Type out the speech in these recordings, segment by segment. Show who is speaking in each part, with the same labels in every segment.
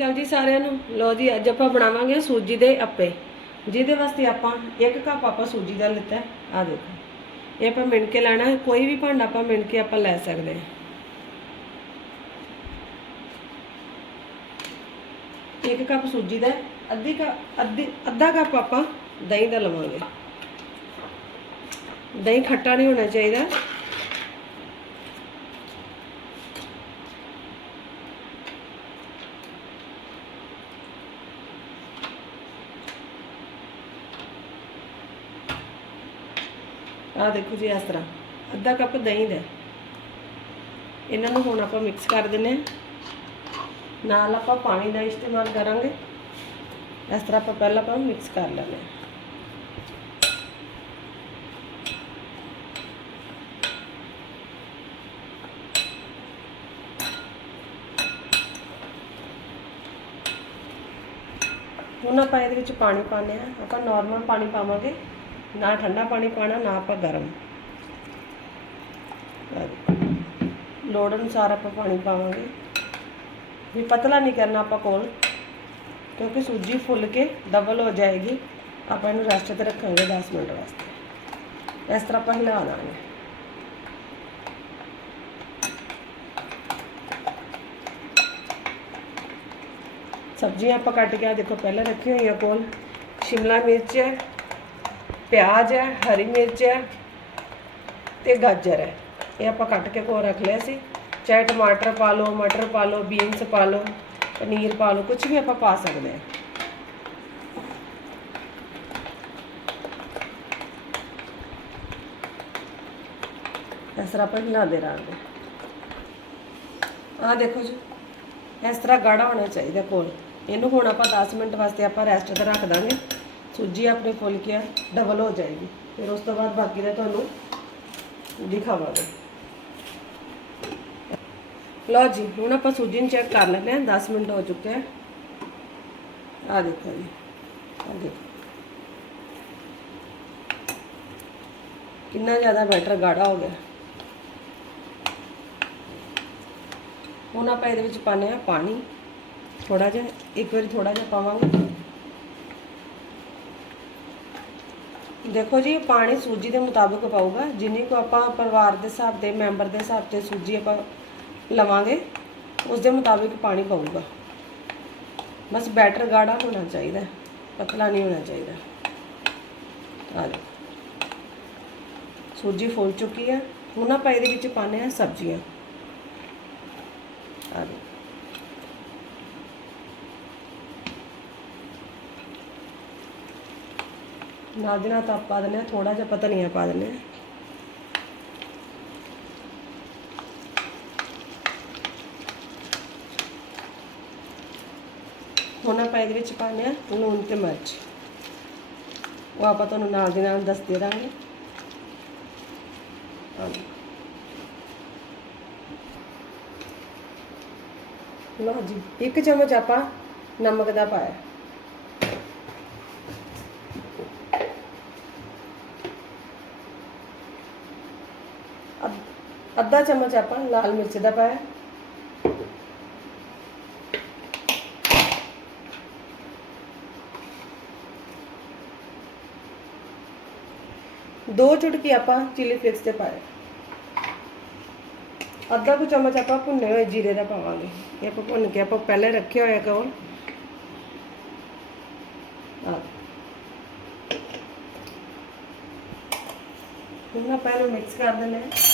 Speaker 1: ਗੱਲ ਜੀ ਸਾਰਿਆਂ ਨੂੰ। ਲੋ ਜੀ, ਅੱਜ ਆਪਾਂ ਬਣਾਵਾਂਗੇ ਸੂਜੀ ਦੇ ਅੱਪੇ। ਜਿਹਦੇ ਵਾਸਤੇ ਆਪਾਂ ਇੱਕ ਕੱਪ ਆਪਾਂ ਸੂਜੀ ਦਾ ਲਿੱਤਾ ਆ ਦੇਖੋ। ਇਹ ਆਪਾਂ ਮਿਣ ਕੇ ਲੈਣਾ ਕੋਈ ਵੀ ਭਾਂਡਾ ਆਪਾਂ ਮਿਣ ਕੇ ਆਪਾਂ ਲੈ ਸਕਦੇ ਹਾਂ। ਇੱਕ ਕੱਪ ਸੂਜੀ ਦਾ ਅੱਧੀ ਕੱਪ ਅੱਧੀ, ਅੱਧਾ ਕੱਪ ਆਪਾਂ ਦਹੀਂ ਦਾ ਲਵਾਂਗੇ। ਦਹੀਂ ਖੱਟਾ ਨਹੀਂ ਹੋਣਾ ਚਾਹੀਦਾ। ਆ ਦੇਖੋ ਜੀ, ਇਸ ਤਰ੍ਹਾਂ। ਅੱਧਾ ਕੱਪ ਦਹੀਂ ਦਾ। ਇਹਨਾਂ ਨੂੰ ਹੁਣ ਆਪਾਂ ਮਿਕਸ ਕਰ ਦਿੰਨੇ ਹਾਂ। ਨਾਲ ਆਪਾਂ ਪਾਣੀ ਦਾ ਇਸਤੇਮਾਲ ਕਰਾਂਗੇ। ਇਸ ਤਰ੍ਹਾਂ ਆਪਾਂ ਪਹਿਲਾਂ ਆਪਾਂ ਮਿਕਸ ਕਰ ਲੈਂਦੇ ਹਾਂ। ਹੁਣ ਆਪਾਂ ਇਹਦੇ ਵਿੱਚ ਪਾਣੀ ਪਾਉਂਦੇ ਆ ਆਪਾਂ ਨਾਰਮਲ ਪਾਣੀ ਪਾਵਾਂਗੇ। ਨਾ ਠੰਡਾ ਪਾਣੀ ਪਾਣਾ ਨਾ ਆਪਾਂ ਗਰਮ ਆਹ ਦੇਖੋ। ਲੋੜ ਅਨੁਸਾਰ ਆਪਾਂ ਪਾਣੀ ਪਾਵਾਂਗੇ ਵੀ ਪਤਲਾ ਨਹੀਂ ਕਰਨਾ ਆਪਾਂ ਕੋਲ ਕਿਉਂਕਿ ਸੂਜੀ ਫੁੱਲ ਕੇ ਡਬਲ ਹੋ ਜਾਏਗੀ ਆਪਾਂ ਇਹਨੂੰ ਰੈਸਟ ਤੇ ਰੱਖਾਂਗੇ 10 ਮਿੰਟ ਵਾਸਤੇ ਇਸ ਤਰ੍ਹਾਂ ਆਪਾਂ ਹਿਲਾ ਦਾਂਗੇ ਸਬਜ਼ੀਆਂ ਆਪਾਂ ਕੱਟ ਕੇ ਆ ਦੇਖੋ ਪਹਿਲਾਂ ਰੱਖੀ ਹੋਈਆਂ ਕੋਲ ਸ਼ਿਮਲਾ ਮਿਰਚ ਹੈ ਪਿਆਜ਼ ਹੈ, ਹਰੀ ਮਿਰਚ ਹੈ ਤੇ ਗਾਜਰ ਹੈ। ਇਹ ਆਪਾਂ ਕੱਟ ਕੇ ਕੋਲ ਰੱਖ ਲਿਆ ਸੀ। ਚਾਹੇ ਟਮਾਟਰ ਪਾ ਲਓ, ਮਟਰ ਪਾ ਲਓ, ਬੀਨਸ ਪਾ ਲਓ, ਪਨੀਰ ਪਾ ਲਓ ਕੁਝ ਵੀ ਆਪਾਂ ਪਾ ਸਕਦੇ ਹਾਂ। ਇਸ ਤਰ੍ਹਾਂ ਆਪਾਂ ਹਿਲਾਉਂਦੇ ਰਹਾਂਗੇ। ਆਹ ਦੇਖੋ ਜੀ, ਇਸ ਤਰ੍ਹਾਂ ਗਾੜਾ ਹੋਣਾ ਚਾਹੀਦਾ ਕੋਲ। ਇਹਨੂੰ ਹੁਣ ਆਪਾਂ 10 ਮਿੰਟ ਵਾਸਤੇ ਆਪਾਂ ਰੈਸਟ ਤੇ ਰੱਖ ਦਾਂਗੇ। ਸੂਜੀ ਆਪਣੇ ਫੁੱਲ ਕੇ ਡਬਲ ਹੋ ਜਾਏਗੀ। ਫਿਰ ਉਸ ਤੋਂ ਬਾਅਦ ਬਾਕੀ ਦਾ ਤੁਹਾਨੂੰ ਦਿਖਾਵਾਂਗੇ। ਲਓ ਜੀ, ਹੁਣ ਆਪਾਂ ਸੂਜੀ ਨੂੰ ਚੈੱਕ ਕਰ ਲੈਂਦੇ ਹਾਂ 10 ਮਿੰਟ ਹੋ ਚੁੱਕੇ ਆ। ਆ ਦੇਖੋ ਜੀ ਆ ਦੇਖੋ। ਕਿੰਨਾ ਜ਼ਿਆਦਾ ਬੈਟਰ ਗਾੜਾ ਹੋ ਗਿਆ। ਹੁਣ ਆਪਾਂ ਇਹਦੇ ਵਿੱਚ ਪਾਣੇ ਆ ਪਾਣੀ। ਥੋੜਾ ਜਿਹਾ, ਇੱਕ ਵਾਰੀ ਥੋੜਾ ਜਿਹਾ ਪਾਵਾਂਗੇ। ਦੇਖੋ ਜੀ, ਪਾਣੀ ਸੂਜੀ ਦੇ ਮੁਤਾਬਕ ਪਾਊਗਾ। ਜਿੰਨੀ ਕੋ ਆਪਾਂ ਪਰਿਵਾਰ ਦੇ ਹਿਸਾਬ ਤੇ, ਮੈਂਬਰ ਦੇ ਹਿਸਾਬ ਤੇ ਸੂਜੀ ਆਪਾਂ ਲਵਾਂਗੇ, ਉਸ ਦੇ ਮੁਤਾਬਿਕ ਪਾਣੀ ਪਾਊਗਾ। ਬਸ ਬੈਟਰ ਗਾੜਾ ਹੋਣਾ ਚਾਹੀਦਾ ਪਤਲਾ ਨਹੀਂ ਹੋਣਾ ਚਾਹੀਦਾ। ਆ ਲਓ ਸੂਜੀ ਫੁੱਲ ਚੁੱਕੀ ਹੈ। ਹੁਣ ਆਪਾਂ ਇਹਦੇ ਵਿੱਚ ਪਾਣੇ ਆ ਸਬਜ਼ੀਆਂ। ਆ ਲਓ ਨਾਲ ਦੀ ਨਾਲ ਤਾਂ ਪਾ ਦਿੰਦੇ ਹਾਂ ਥੋੜਾ ਜਿਹਾ ਪਤਾ ਨਹੀਂ ਪਾ ਦਿੰਦੇ ਹਾਂ। ਹੁਣ ਆਪਾਂ ਇਹਦੇ ਵਿੱਚ ਪਾਉਂਦੇ ਹਾਂ ਲੂਣ ਤੇ ਮਿਰਚ। ਉਹ ਆਪਾਂ ਤੁਹਾਨੂੰ ਨਾਲ ਦੀ ਨਾਲ ਦੱਸਦੇ ਰਹਾਂਗੇ ਲਓ ਜੀ, ਇੱਕ ਚਮਚ ਆਪਾਂ ਨਮਕ ਦਾ ਪਾਇਆ। ਅੱਧ- ਅੱਧਾ ਚਮਚ ਆਪਾਂ ਲਾਲ ਮਿਰਚ ਦਾ ਪਾਇਆ ਦੋ ਚੁਟਕੀ ਆਪਾਂ ਚਿਲੀ ਫਲੇਕਸ ਦੇ ਪਾਏ ਅੱਧਾ ਕੁ ਚਮਚ ਆਪਾਂ ਭੁੰਨੇ ਹੋਏ ਜੀਰੇ ਦਾ ਪਾਵਾਂਗੇ ਇਹ ਆਪਾਂ ਭੁੰਨ ਕੇ ਆਪਾਂ ਪਹਿਲੇ ਰੱਖਿਆ ਹੋਇਆ ਕੋਲ ਆ ਹੁਣ ਆਪਾਂ ਇਹਨੂੰ ਮਿਕਸ ਕਰ ਦਿੰਦੇ ਹਾਂ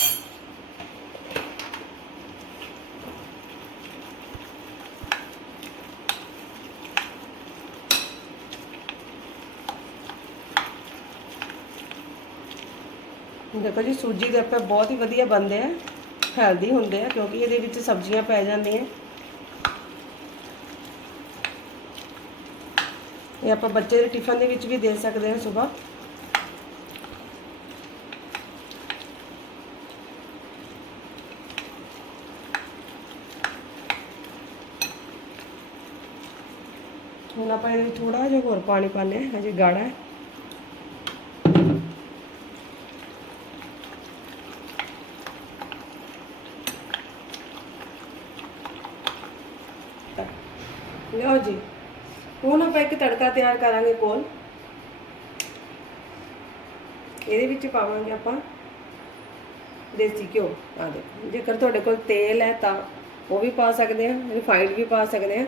Speaker 1: ਦੇਖੋ ਜੀ, ਸੂਜੀ ਦੇ ਆਪੇ ਬਹੁਤ ਹੀ ਵਧੀਆ ਬਣਦੇ ਆ ਹੈਲਦੀ ਹੁੰਦੇ ਆ, ਕਿਉਂਕਿ ਇਹਦੇ ਵਿੱਚ ਸਬਜ਼ੀਆਂ ਪੈ ਜਾਂਦੀਆਂ। ਇਹ ਆਪਾਂ ਬੱਚੇ ਦੇ ਟਿਫਨ ਦੇ ਵਿੱਚ ਵੀ ਦੇ ਸਕਦੇ ਹਾਂ ਸਵੇਰ ਹੁਣ ਆਪਾਂ ਇਹਦੇ ਵਿੱਚ ਥੋੜਾ ਜਿਹਾ ਹੋਰ ਪਾਣੀ ਪਾਉਂਦੇ ਹਾਂ, ਹਜੇ ਗਾੜਾ ਹੈ। ਲਓ ਜੀ। ਹੁਣ ਆਪਾਂ ਇੱਕ ਤੜਕਾ ਤਿਆਰ ਕਰਾਂਗੇ ਕੋਲ। ਇਹਦੇ ਵਿੱਚ ਪਾਵਾਂਗੇ ਆਪਾਂ ਦੇਸੀ ਘਿਓ। ਆ ਦੇਖੋ, ਜੇਕਰ ਤੁਹਾਡੇ ਕੋਲ ਤੇਲ ਹੈ ਤਾਂ ਉਹ ਵੀ ਪਾ ਸਕਦੇ ਆ ਰਿਫਾਈਨਡ ਵੀ ਪਾ ਸਕਦੇ ਆ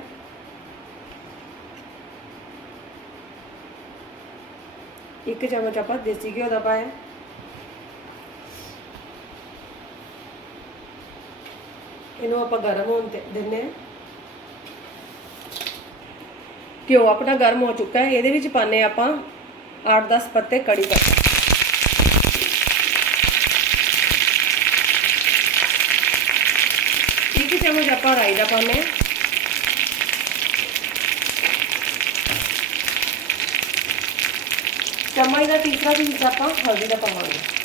Speaker 1: ਇੱਕ ਚਮਚ ਆਪਾਂ ਦੇਸੀ ਘਿਓ ਦਾ ਪਾਇਆ। ਇਹਨੂੰ ਆਪਾਂ ਗਰਮ ਹੋਣ ਦੇ ਦਿੰਨੇ ਆ ਘਿਓ ਆਪਣਾ ਗਰਮ ਹੋ ਚੁੱਕਾ ਹੈ, ਇਹਦੇ ਵਿੱਚ ਪਾਣੇ ਆਪਾਂ 8-10 ਪੱਤੇ ਕੜੀ ਪੱਤਾ। ਇੱਕ ਚਮਚ ਆਪਾਂ ਰਾਈ ਦਾ ਪਾਣੇ ਆ ਚਮਚ ਦਾ ਤੀਸਰਾ ਵੀ ਆਪਾਂ ਹਲਦੀ ਦਾ ਪਾਵਾਂਗੇ।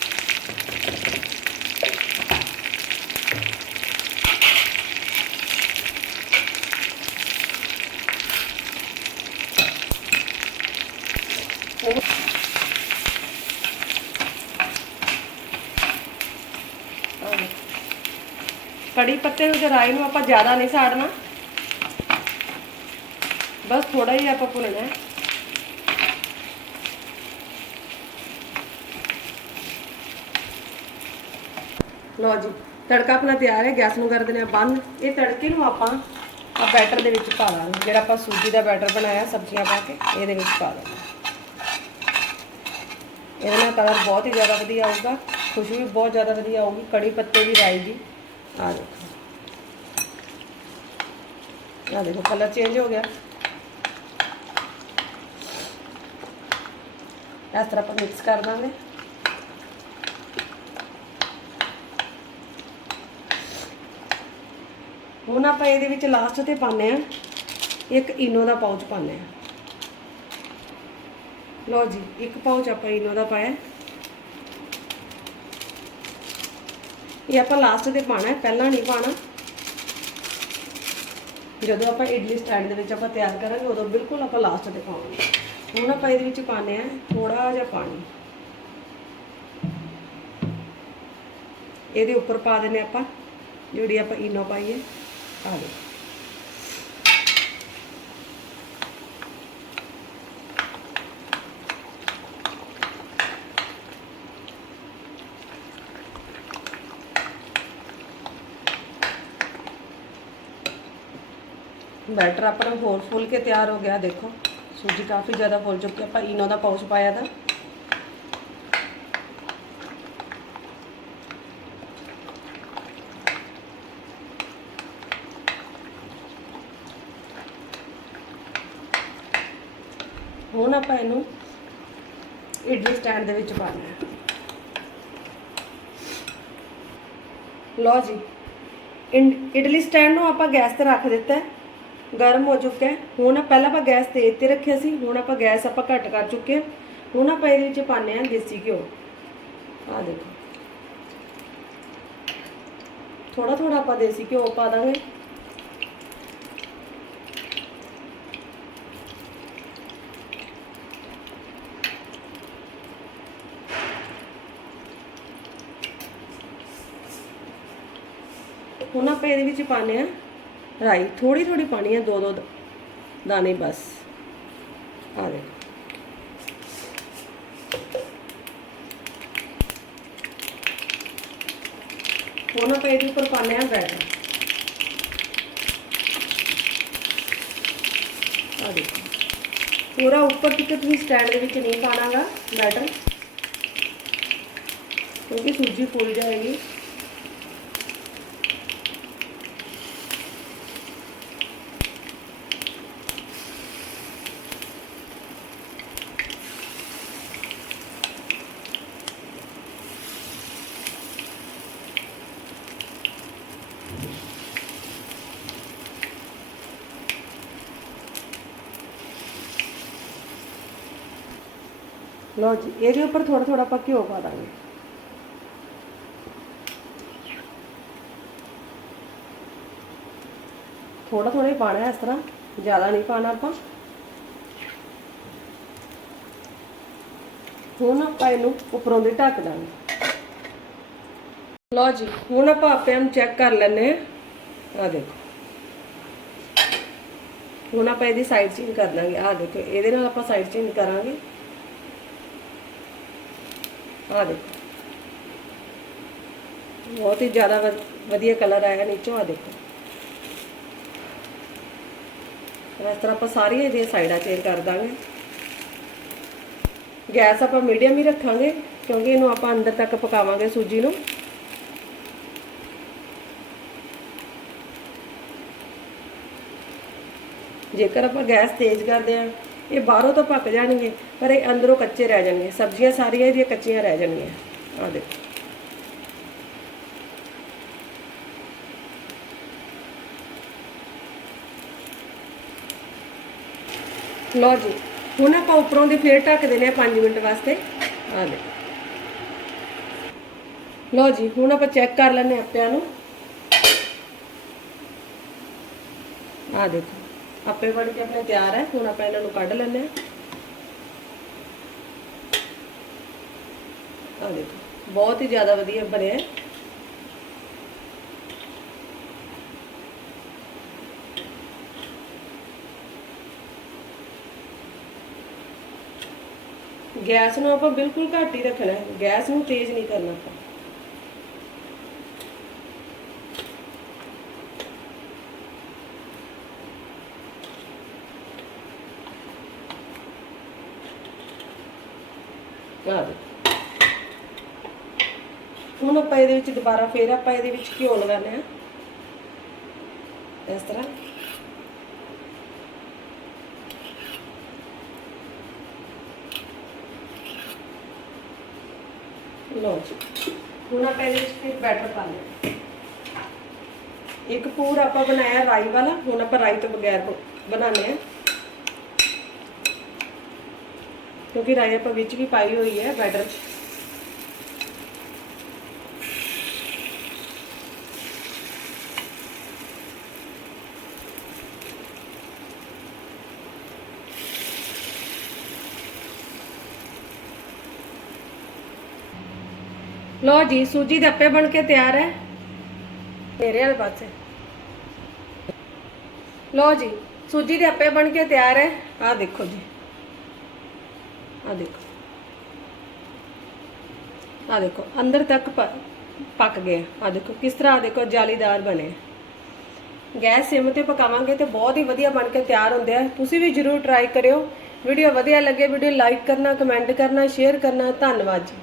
Speaker 1: ਕੜੀ ਪੱਤੇ ਨੂੰ ਤੇ ਰਾਈ ਨੂੰ ਆਪਾਂ ਜ਼ਿਆਦਾ ਨਹੀਂ ਸਾੜਨਾ। ਬਸ ਥੋੜਾ ਹੀ ਆਪਾਂ ਭੁੰਨਣਾ ਹੈ। ਲਓ ਜੀ, ਤੜਕਾ ਆਪਣਾ ਤਿਆਰ ਹੈ, ਗੈਸ ਨੂੰ ਕਰ ਦਿੰਦੇ ਆ ਬੰਦ ਇਹ ਤੜਕੇ ਨੂੰ ਆਪਾਂ ਆ ਬੈਟਰ ਦੇ ਵਿੱਚ ਪਾ ਲਾਂਗੇ ਜਿਹੜਾ ਆਪਾਂ ਸੂਜੀ ਦਾ ਬੈਟਰ ਬਣਾਇਆ, ਸਬਜ਼ੀਆਂ ਪਾ ਕੇ, ਇਹਦੇ ਵਿੱਚ ਪਾ ਦੇਣਾ। ਇਹਦੇ ਨਾਲ ਕਲਰ ਬਹੁਤ ਹੀ ਜ਼ਿਆਦਾ ਵਧੀਆ ਆਊਗਾ, ਖੁਸ਼ਬੂ ਵੀ ਬਹੁਤ ਜ਼ਿਆਦਾ ਵਧੀਆ ਆਊਗੀ, ਕੜੀ ਪੱਤੇ ਵੀ ਰਾਈ ਦੀ ਆ ਦੇਖੋ। ਆ ਦੇਖੋ ਕਲਰ ਚੇਂਜ ਹੋ ਗਿਆ। ਇਸ ਤਰ੍ਹਾਂ ਆਪਾਂ ਮਿਕਸ ਕਰ ਦਾਂਗੇ। ਹੁਣ ਆਪਾਂ ਇਹਦੇ ਵਿੱਚ ਲਾਸਟ ਤੇ ਪਾਉਂਦੇ ਆ ਇੱਕ ਇਨੋ ਦਾ ਪਾਊਚ ਪਾਉਂਦੇ ਆ ਲਓ ਜੀ, ਇੱਕ ਪਾਊਚ ਆਪਾਂ ਇਨੋ ਦਾ ਪਾਇਆ। ਇਹ ਆਪਾਂ ਲਾਸਟ ਤੇ ਪਾਣਾ ਹੈ, ਪਹਿਲਾਂ ਨਹੀਂ ਪਾਣਾ ਜਦੋਂ ਆਪਾਂ ਇਡਲੀ ਸਟੈਂਡ ਦੇ ਵਿੱਚ ਆਪਾਂ ਤਿਆਰ ਕਰਾਂਗੇ, ਉਦੋਂ ਬਿਲਕੁਲ ਆਪਾਂ ਲਾਸਟ ਤੇ ਪਾਵਾਂਗੇ ਹੁਣ ਆਪਾਂ ਇਹਦੇ ਵਿੱਚ ਪਾਣੇ ਆ ਥੋੜਾ ਜਿਹਾ ਪਾਣੀ। ਇਹਦੇ ਉੱਪਰ ਪਾ ਦਿੰਨੇ ਆਪਾਂ, ਜਿਹੜੀ ਆਪਾਂ ਇਨੋ ਪਾਈ ਹੈ, ਆ ਦੇ ਬੈਟਰ ਆਪਣਾ ਹੋਰ ਫੁੱਲ ਕੇ ਤਿਆਰ ਹੋ ਗਿਆ, ਦੇਖੋ। ਸੂਜੀ ਕਾਫੀ ਜ਼ਿਆਦਾ ਫੁੱਲ ਚੁੱਕੀ ਆਪਾਂ ਇਨੋ ਦਾ ਪਾਊਚ ਪਾਇਆ ਤਾਂ। ਹੁਣ ਆਪਾਂ ਇਹਨੂੰ ਇਡਲੀ ਸਟੈਂਡ ਦੇ ਵਿੱਚ ਪਾਣਾ ਹੈ। ਲਓ ਜੀ ਇਡਲੀ ਸਟੈਂਡ ਨੂੰ ਆਪਾਂ ਗੈਸ ਤੇ ਰੱਖ ਦਿੱਤਾ ਹੈ। ਗਰਮ ਹੋ ਚੁੱਕਾ ਹੈ। ਹੁਣ ਪਹਿਲਾਂ ਆਪਾਂ ਗੈਸ ਤੇਜ਼ ਤੇ ਰੱਖਿਆ ਸੀ, ਹੁਣ ਆਪਾਂ ਗੈਸ ਆਪਾਂ ਘੱਟ ਕਰ ਚੁੱਕੇ ਹਾਂ। ਹੁਣ ਆਪਾਂ ਇਹਦੇ ਵਿੱਚ ਪਾਉਂਦੇ ਹਾਂ ਦੇਸੀ ਘਿਓ। ਆ ਦੇਖੋ। ਥੋੜਾ ਥੋੜਾ ਆਪਾਂ ਦੇਸੀ ਘਿਓ ਪਾ ਦਾਂਗੇ। ਹੁਣ ਆਪਾਂ ਇਹਦੇ ਵਿੱਚ ਪਾਉਂਦੇ ਆ ਰਾਈ ਥੋੜੀ ਥੋੜੀ ਪਾਣੀ ਹੈ ਦੋ ਦੋ ਦ- ਦਾਣੇ ਬਸ ਆ ਦੇ ਹੁਣ ਆਪਾਂ ਇਹਦੇ ਉੱਪਰ ਪਾਉਂਦੇ ਆ ਬੈਟਰ ਆ ਦੇਖੋ ਪੂਰਾ ਉੱਪਰ ਤੱਕ ਤੁਸੀਂ ਸਟੈਂਡ ਦੇ ਵਿੱਚ ਨਹੀਂ ਪਾਣਾਗਾ ਬੈਟਰ ਕਿਉਂਕਿ ਸੂਜੀ ਫੁੱਲ ਜਾਏਗੀ ਲਓ ਜੀ, ਇਹਦੇ ਉੱਪਰ ਥੋੜਾ ਥੋੜਾ ਆਪਾਂ ਘਿਓ ਪਾ ਦਾਂਗੇ। ਥੋੜਾ ਥੋੜਾ ਹੀ ਪਾਣਾ ਹੈ ਇਸ ਤਰ੍ਹਾਂ, ਜ਼ਿਆਦਾ ਨਹੀਂ ਪਾਣਾ ਆਪਾਂ। ਹੁਣ ਆਪਾਂ ਇਹਨੂੰ ਉੱਪਰੋਂ ਦੇ ਢੱਕ ਦਾਂਗੇ। ਲਓ ਜੀ, ਹੁਣ ਆਪਾਂ ਆਪੇ ਨੂੰ ਚੈੱਕ ਕਰ ਲੈਨੇ ਆ ਆ ਦੇਖੋ। ਹੁਣ ਆਪਾਂ ਇਹਦੀ ਸਾਈਡ ਚੇਂਜ ਕਰ ਲਾਂਗੇ ਆਹ ਦੇਖੋ, ਇਹਦੇ ਨਾਲ ਆਪਾਂ ਸਾਈਡ ਚੇਂਜ ਕਰਾਂਗੇ। ਆਹ ਦੇਖੋ ਬਹੁਤ ਹੀ ਜ਼ਿਆਦਾ ਵਧ- ਵਧੀਆ ਕਲਰ ਆਇਆ ਨੀਚੋਂ ਆ ਦੇਖੋ ਇਸ ਤਰ੍ਹਾਂ ਆਪਾਂ ਸਾਰੀਆਂ ਇਹਦੀਆਂ ਸਾਈਡਾਂ ਚੇਂਜ ਕਰ ਦਾਂਗੇ ਗੈਸ ਆਪਾਂ ਮੀਡੀਅਮ ਹੀ ਰੱਖਾਂਗੇ ਕਿਉਂਕਿ ਇਹਨੂੰ ਆਪਾਂ ਅੰਦਰ ਤੱਕ ਪਕਾਵਾਂਗੇ ਸੂਜੀ ਨੂੰ ਜੇਕਰ ਆਪਾਂ ਗੈਸ ਤੇਜ਼ ਕਰਦੇ ਆ ਇਹ ਬਾਹਰੋਂ ਤਾਂ ਪੱਕ ਜਾਣਗੇ, ਪਰ ਇਹ ਅੰਦਰੋਂ ਕੱਚੇ ਰਹਿ ਜਾਣਗੇ। ਸਬਜ਼ੀਆਂ ਸਾਰੀਆਂ ਇਹਦੀਆਂ ਕੱਚੀਆਂ ਰਹਿ ਜਾਣਗੀਆਂ। ਆ ਦੇਖੋ। ਲਓ ਜੀ, ਹੁਣ ਆਪਾਂ ਉੱਪਰੋਂ ਦੀ ਫੇਰ ਢੱਕ ਦੇਣੇ ਆ 5 ਮਿੰਟ ਵਾਸਤੇ। ਆ ਦੇਖੋ। ਲਓ ਜੀ, ਹੁਣ ਆਪਾਂ ਚੈੱਕ ਕਰ ਲੈਂਦੇ ਹਾਂ ਆਪਿਆਂ ਨੂੰ। ਆ ਦੇਖੋ। ਆਪੇ ਬਣ ਕੇ ਆਪਣੇ ਤਿਆਰ ਹੈ, ਹੁਣ ਆਪਾਂ ਇਹਨਾਂ ਨੂੰ ਕੱਢ ਲੈਂਦੇ ਹਾਂ ਆ ਦੇਖੋ, ਬਹੁਤ ਹੀ ਜ਼ਿਆਦਾ ਵਧੀਆ ਬਣਿਆ ਹੈ। ਗੈਸ ਨੂੰ ਆਪਾਂ ਬਿਲਕੁਲ ਘੱਟ ਹੀ ਰੱਖਣਾ ਹੈ, ਗੈਸ ਨੂੰ ਤੇਜ਼ ਨਹੀਂ ਕਰਨਾ ਆਪਾਂ ਆ ਦੇਖੋ ਹੁਣ ਆਪਾਂ ਇਹਦੇ ਵਿੱਚ ਦੁਬਾਰਾ ਫੇਰ ਆਪਾਂ ਇਹਦੇ ਵਿੱਚ ਘਿਓ ਲਗਾਉਣਾ ਹੈ। ਇਸ ਤਰ੍ਹਾਂ। ਲਓ ਜੀ। ਹੁਣ ਆਪਾਂ ਇਹਦੇ ਵਿੱਚ ਫਿਰ ਬੈਟਰ ਪਾ ਲਿਆ। ਇੱਕ ਪੂਰ ਆਪਾਂ ਬਣਾਇਆ ਰਾਈ ਵਾਲਾ, ਹੁਣ ਆਪਾਂ ਰਾਈ ਤੋਂ ਬਗੈਰ ਬ- ਬਣਾਉਂਦੇ ਆ ਕਿਉਂਕਿ ਰਾਈ ਆਪਾਂ ਵਿੱਚ ਵੀ ਪਾਈ ਹੋਈ ਹੈ ਬੈਟਰ 'ਚ। ਲਓ ਜੀ ਸੂਜੀ ਦੇ ਅੱਪੇ ਬਣ ਕੇ ਤਿਆਰ ਹੈ ਮੇਰੇ ਵਾਲੇ ਪਾਸੇ ਲਓ ਜੀ ਸੂਜੀ ਦੇ ਅੱਪੇ ਬਣ ਕੇ ਤਿਆਰ ਹੈ ਆਹ ਦੇਖੋ ਜੀ ਆਹ ਦੇਖੋ ਆਹ ਦੇਖੋ ਅੰਦਰ ਤੱਕ ਪ- ਪੱਕ ਗਏ ਆਹ ਦੇਖੋ ਕਿਸ ਤਰ੍ਹਾਂ ਆਹ ਦੇਖੋ ਜਾਲੀਦਾਰ ਬਣੇ ਗੈਸ ਸਿਮ ਤੇ ਪਕਾਵਾਂਗੇ ਤੇ ਬਹੁਤ ਹੀ ਵਧੀਆ ਬਣ ਕੇ ਤਿਆਰ ਹੁੰਦੇ ਆ ਤੁਸੀਂ ਵੀ ਜਰੂਰ ਟਰਾਈ ਕਰਿਓ ਵੀਡੀਓ ਵਧੀਆ ਲੱਗੇ ਵੀਡੀਓ ਲਾਈਕ ਕਰਨਾ ਕਮੈਂਟ ਕਰਨਾ ਸ਼ੇਅਰ ਕਰਨਾ ਧੰਨਵਾਦ ਜੀ